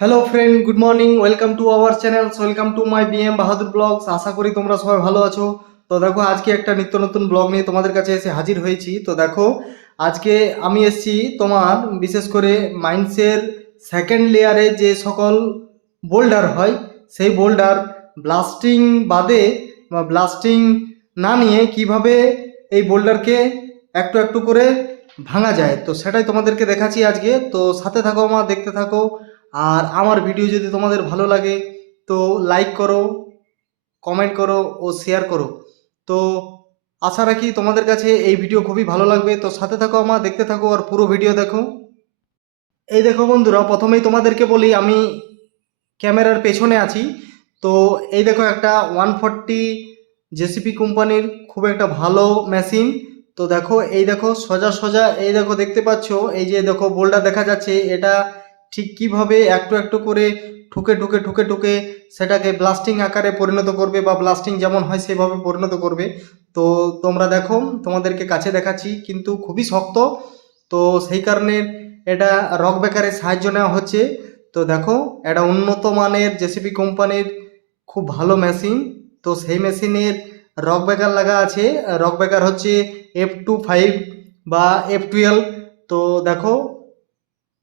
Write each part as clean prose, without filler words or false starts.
Hello friend, good morning. Welcome to our channel, welcome to my BM Bahadur blogs. আশা করি তোমরা সবাই ভালো আছো। তো দেখো, আজকে একটা নিত্য নতুন ব্লগ নিয়ে তোমাদের কাছে এসে হাজির হয়েছি। তো দেখো, আজকে আমি এসেছি তোমার বিশেষ করে মাইন্সের সেকেন্ড লেয়ারে যে সকল বোল্ডার হয়, সেই বোল্ডার ব্লাস্টিং বাদে বা ব্লাস্টিং না নিয়ে কিভাবে এই বোল্ডারকে একটু একটু করে ভাঙা যায়, তো সেটাই তোমাদেরকে দেখাচ্ছি আজকে। তো সাথে থাকো, আমার দেখতে থাকো। আর আমার ভিডিও যদি তোমাদের ভালো লাগে তো লাইক করো, কমেন্ট করো ও শেয়ার করো। তো আশা রাখি তোমাদের কাছে এই ভিডিও খুবই ভালো লাগবে। তো সাথে থাকো, আমার দেখতে থাকো আর পুরো ভিডিও দেখো। এই দেখো বন্ধুরা, প্রথমেই তোমাদেরকে বলি আমি ক্যামেরার পেছনে আছি। তো এই দেখো, একটা 140 জেসিপি কোম্পানির খুব একটা ভালো মেশিন। তো দেখো, এই দেখো সোজা সোজা, এই দেখো দেখতে পাচ্ছ, এই যে দেখো বোল্ডার দেখা যাচ্ছে, এটা ঠিক কিভাবে একটু একটু করে ঠুকে ঠুকে ঠুকে ঠুকে সেটাকে ব্লাস্টিং আকারে পরিণত করবে, বা ব্লাস্টিং যেমন হয় সেভাবে পরিণত করবে। তো তোমরা দেখো, তোমাদেরকে কাছে দেখাচ্ছি, কিন্তু খুবই শক্ত। তো সেই কারণে এটা রক বেকারের সাহায্য নেওয়া হচ্ছে। তো দেখো, এটা উন্নত মানের জেসিবি কোম্পানির খুব ভালো মেশিন। তো সেই মেশিনের রক বেকার লাগা আছে। রক বেকার হচ্ছে F25 বা F12। তো দেখো,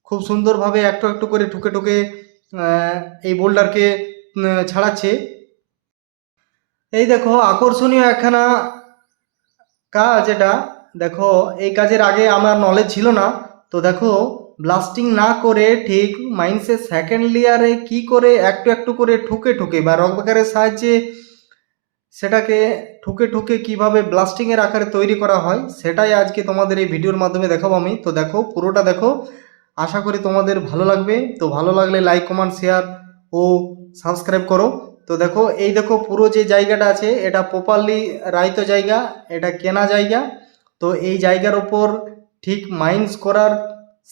খুব সুন্দরভাবে একটু একটু করে ঠুকে ঠুকে আহ, এই বোল্ডারকে ছাড়াচ্ছে। এই দেখো, আকর্ষণীয় একখানা কাজ এটা। দেখো, এই কাজের আগে আমার নলেজ ছিল না। তো দেখো, ব্লাস্টিং না করে ঠিক মাইন্সের সেকেন্ড লেয়ারে কি করে একটু একটু করে ঠুকে ঠুকে বা রক বেকারের সাহায্যে সেটাকে ঠুকে ঠুকে কিভাবে ব্লাস্টিং এর আকারে তৈরি করা হয়, সেটাই আজকে তোমাদের এই ভিডিওর মাধ্যমে দেখাবো আমি। তো দেখো, পুরোটা দেখো, আশা করি তোমাদের ভালো লাগবে। তো ভালো লাগলে লাইক, কমেন্ট, শেয়ার ও সাবস্ক্রাইব করো। তো দেখো, এই দেখো পুরো যে জায়গাটা আছে, এটা প্রপারলি রাইতো জায়গা, এটা কেনা জায়গা। তো এই জায়গার ওপর ঠিক মাইন্স করার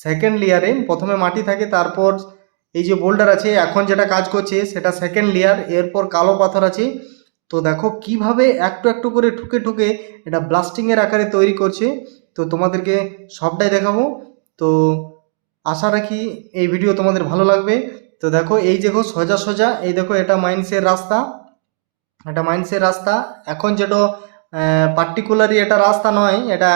সেকেন্ড লেয়ারে প্রথমে মাটি থাকে, তারপর এই যে বোল্ডার আছে এখন যেটা কাজ করছে সেটা সেকেন্ড লেয়ার, এরপর কালো পাথর আছে। তো দেখো কিভাবে একটু একটু করে ঠুকে ঠুকে এটা ব্লাস্টিং এর আকারে তৈরি করছে। তো তোমাদেরকে সবটাই দেখাবো। তো আশা রাখি এই ভিডিও তোমাদের ভালো লাগবে। তো দেখো, এই দেখো সোজা সোজা, এই দেখো এটা মাইন্সের রাস্তা। এটা মাইন্সের রাস্তা। এখন যেটা পার্টিকুলারই এটা রাস্তা নয়, এটা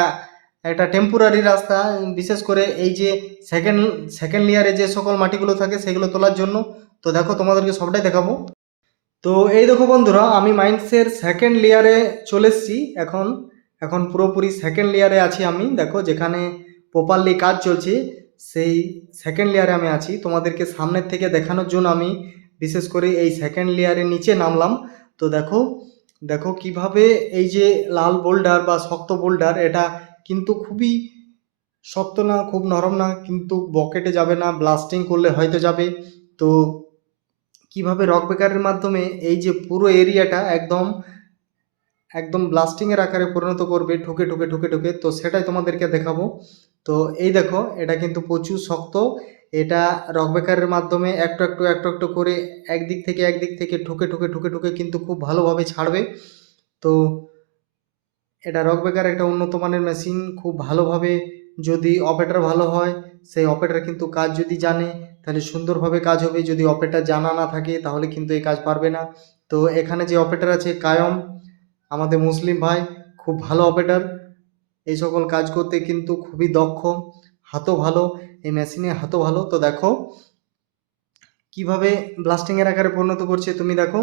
একটা টেম্পোরারি রাস্তা। বিশেষ করে এই যে সেকেন্ড সেকেন্ড লেয়ারে যে সকল মাটিগুলো থাকে সেগুলো তোলার জন্য। তো দেখো, তোমাদেরকে সবটাই দেখাবো। তো এই দেখো বন্ধুরা, আমি মাইন্সের সেকেন্ড লেয়ারে চলে এসেছি এখন। এখন পুরোপুরি সেকেন্ড লেয়ারে আছি আমি। দেখো, যেখানে প্রপারলি কাজ চলছে সেই সেকেন্ড লেয়ারে আমি আছি। তোমাদেরকে সামনের থেকে দেখানোর জন্য আমি বিশেষ করে এই সেকেন্ড লেয়ারের নিচে নামলাম। তো দেখো, দেখো কিভাবে এই যে লাল বোল্ডার বা শক্ত বোল্ডার, এটা কিন্তু খুবই শক্ত না, খুব নরম না, কিন্তু বকেটে যাবে না, ব্লাস্টিং করলে হয়তো যাবে। তো কিভাবে রক বেকারের মাধ্যমে এই যে পুরো এরিয়াটা একদম একদম ব্লাস্টিং এর আকারে পরিণত করবে ঠুকে ঠুকে ঠুকে ঠুকে, তো সেটাই তোমাদেরকে দেখাবো। তো এই দেখো, এটা কিন্তু প্রচুর শক্ত। এটা রক বেকারের মাধ্যমে একটু একটু একটু একটু করে একদিক থেকে ঠুকে ঠুকে ঠুকে ঠুকে কিন্তু খুব ভালোভাবে ছাড়বে। তো এটা রক বেকার একটা উন্নত মানের মেশিন। খুব ভালোভাবে যদি অপারেটর ভালো হয়, সেই অপারেটর কিন্তু কাজ যদি জানে তাহলে সুন্দরভাবে কাজ হবে। যদি অপারেটর জানা না থাকে তাহলে কিন্তু এই কাজ পারবে না। তো এখানে যে অপারেটর আছে কায়ম, আমাদের মুসলিম ভাই, খুব ভালো অপারেটর। এই সকল কাজ করতে কিন্তু খুবই দক্ষ, হাতও ভালো, এই মেশিনে হাতও ভালো। তো দেখো কিভাবে ব্লাস্টিং এর আকারে পরিণত করছে তুমি দেখো।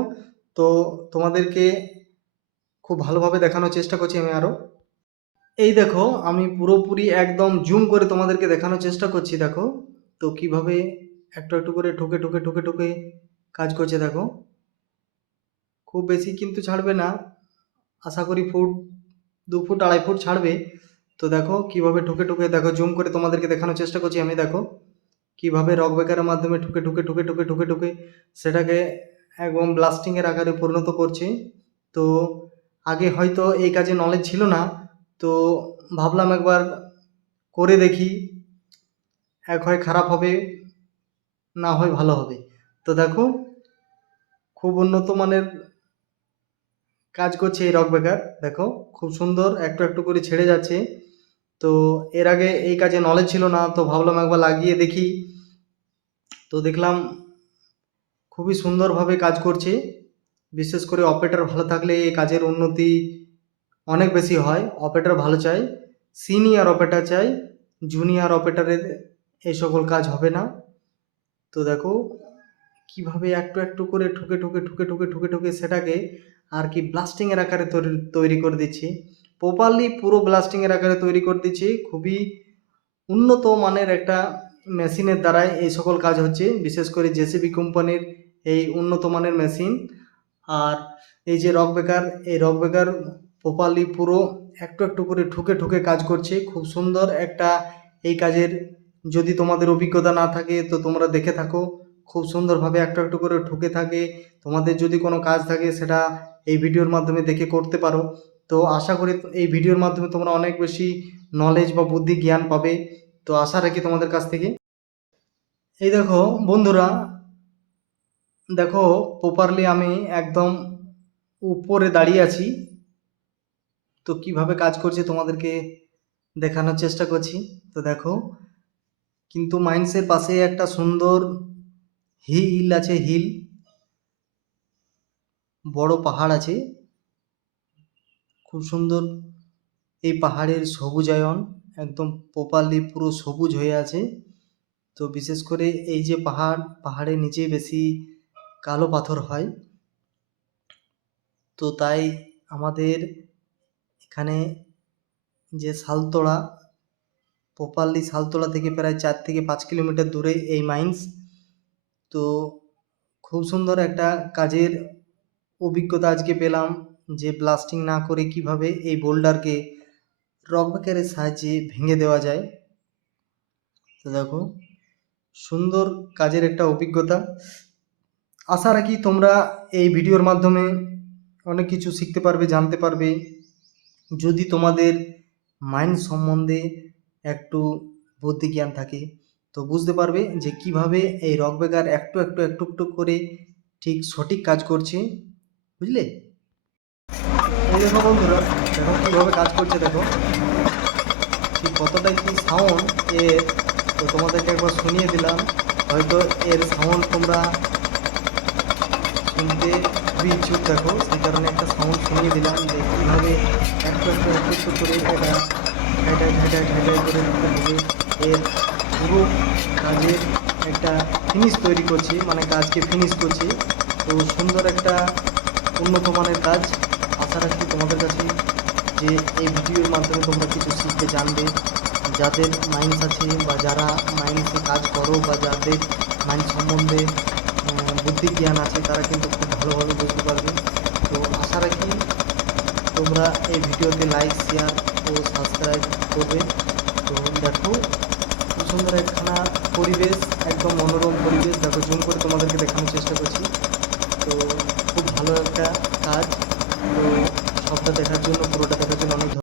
তো তোমাদেরকে খুব ভালোভাবে দেখানোর চেষ্টা করছি আমি আরো। এই দেখো, আমি পুরোপুরি একদম জুম করে তোমাদেরকে দেখানোর চেষ্টা করছি। দেখো, তো কিভাবে একটু একটু করে ঠুকে ঠুকে ঠুকে ঠুকে কাজ করছে। দেখো, খুব বেশি কিন্তু ছাড়বে না, আশা করি ফুট 2 ফুট 2.5 ফুট ছাড়বে। তো দেখো কিভাবে ঠুকে ঠুকে, দেখো জুম করে তোমাদেরকে দেখানোর চেষ্টা করছি আমি। দেখো কিভাবে রক বেকারের মাধ্যমে ঠুকে ঠুকে ঠুকে ঠুকে ঠুকে ঠুকে সেটাকে একদম ব্লাস্টিং এর আকারে পরিণত করছে। তো আগে হয়তো এই কাজে নলেজ ছিল না, তো ভাবলাম একবার করে দেখি, এক হয় খারাপ হবে, না হয় ভালো হবে। তো দেখো, খুব উন্নত মানের কাজ করছে এই রক বেকার। দেখো, খুব সুন্দর একটু একটু করে ছেড়ে যাচ্ছে। তো এর আগে এই কাজে নলেজ ছিল না, তো ভাবলাম একবার লাগিয়ে দেখি। তো দেখলাম খুবই সুন্দরভাবে কাজ করছে। বিশেষ করে অপারেটর ভালো থাকলে এই কাজের উন্নতি অনেক বেশি হয়। অপারেটর ভালো চাই, সিনিয়র অপারেটর চাই, জুনিয়র অপারেটরের এই সকল কাজ হবে না। তো দেখো কিভাবে একটু একটু করে ঠুকে ঠুকে ঠুকে ঠুকে ঠুকে ঠুকে সেটাকে আর কি ব্লাস্টিংয়ের আকারে তৈরি করে দিচ্ছি। প্রপারলি পুরো ব্লাস্টিংয়ের আকারে তৈরি করে দিচ্ছি। খুবই উন্নত মানের একটা মেশিনের দ্বারাই এই সকল কাজ হচ্ছে, বিশেষ করে জেসিবি কোম্পানির এই উন্নত মানের মেশিন। আর এই যে রক বেকার, এই রক বেকার প্রপারলি পুরো একটু একটু করে ঠুকে ঠুকে কাজ করছে। খুব সুন্দর একটা এই কাজের, যদি তোমাদের অভিজ্ঞতা না থাকে তো তোমরা দেখে থাকো, খুব সুন্দরভাবে একটু একটু করে ঠুকে থাকে। তোমাদের যদি কোনো কাজ থাকে সেটা এই ভিডিওর মাধ্যমে দেখে করতে পারো। তো আশা করি এই ভিডিওর মাধ্যমে তোমরা অনেক বেশি নলেজ বা বুদ্ধি জ্ঞান পাবে। তো আশা রাখি তোমাদের কাছ থেকে। এই দেখো বন্ধুরা, দেখো প্রপারলি আমি একদম উপরে দাঁড়িয়ে আছি। তো কিভাবে কাজ করছে তোমাদেরকে দেখানোর চেষ্টা করছি। তো দেখো, কিন্তু মাইন্সের পাশে একটা সুন্দর হিল আছে, হিল বড় পাহাড় আছে, খুব সুন্দর। এই পাহাড়ের সবুজায়ন একদম প্রপারলি পুরো সবুজ হয়ে আছে। তো বিশেষ করে এই যে পাহাড়ের নিচে বেশি কালো পাথর হয়। তো তাই আমাদের এখানে যে শালতোড়া, প্রপারলি শালতোড়া থেকে প্রায় 4 থেকে 5 কিলোমিটার দূরে এই মাইন্স। তো খুব সুন্দর একটা কাজের অভিজ্ঞতা আজকে পেলাম, যে ব্লাস্টিং না করে কিভাবে এই বোল্ডারকে রক বেকারের সাহায্যে ভেঙে দেওয়া যায়। তো দেখো সুন্দর কাজের একটা অভিজ্ঞতা। আশা রাখি তোমরা এই ভিডিওর মাধ্যমে অনেক কিছু শিখতে পারবে, জানতে পারবে। যদি তোমাদের মাইন্ড সম্বন্ধে একটু বুদ্ধি জ্ঞান থাকে তো বুঝতে পারবে যে কিভাবে এই রক বেকার একটু একটু একটু একটু করে ঠিক সঠিক কাজ করছে, বুঝলে? এই দেখো বন্ধুরা, দেখো কীভাবে কাজ করছে, দেখো ঠিক কতটা কি সাউন্ড এর। তো তোমাদেরকে একবার শুনিয়ে দিলাম, হয়তো এর সাউন্ড তোমরা শুনতে খুবই ইচ্ছুক, দেখো সেই কারণে একটা সাউন্ড শুনিয়ে দিলাম যে কীভাবে একটু একটু একটু একটু করে এটা ঢাইটাই ঢাইটাই ঢাইটাই করে রাখতে হবে। এর পুরো কাজের একটা ফিনিশ তৈরি করছি, মানে কাজকে ফিনিশ করছি। তো সুন্দর একটা উন্নত মানের কাজ। আশা রাখি তোমাদের কাছে যে এই ভিডিওর মাধ্যমে তোমরা কিছু শিখতে জানবে। যাদের মাইন্স আছে বা যারা মাইন্সে কাজ করো বা যাদের মাইন্স সম্বন্ধে বুদ্ধি জ্ঞান আছে তারা কিন্তু খুব ভালোভাবে বুঝতে পারবে। তো আশা রাখি তোমরা এই ভিডিওতে লাইক, শেয়ার ও সাবস্ক্রাইব করবে। তো দেখো খুব সুন্দর একখানা পরিবেশ, একদম মনোরম পরিবেশ। দেখো জুম করে তোমাদেরকে দেখানোর চেষ্টা করছি। তো খুব ভালো একটা কাজ। তো সবটা দেখার জন্য পুরোটা